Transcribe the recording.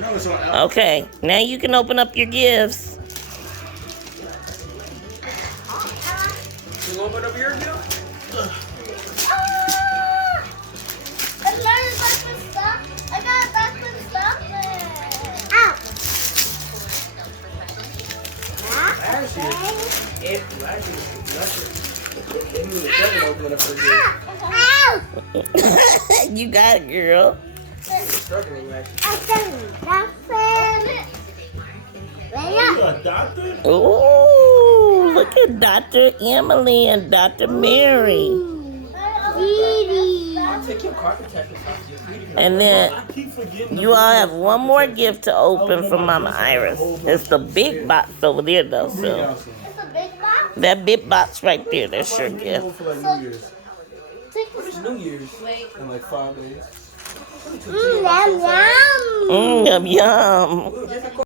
No, it's on Apple. Okay, now you can open up your gifts. You open up your gift? I got backwards stuff. Ow. You got it, girl. You a doctor? Ooh, look at Dr. Emily and Dr. Mary. I'll take your car protector off your feet. And then I keep forgetting. you all have one more gift to open from Mama Iris. It's the big box over there, though. So It's a big box. that big box right there, that's your gift. For like New Year's. What is New Year's? In like 5 days. Yum yum. Yum yum.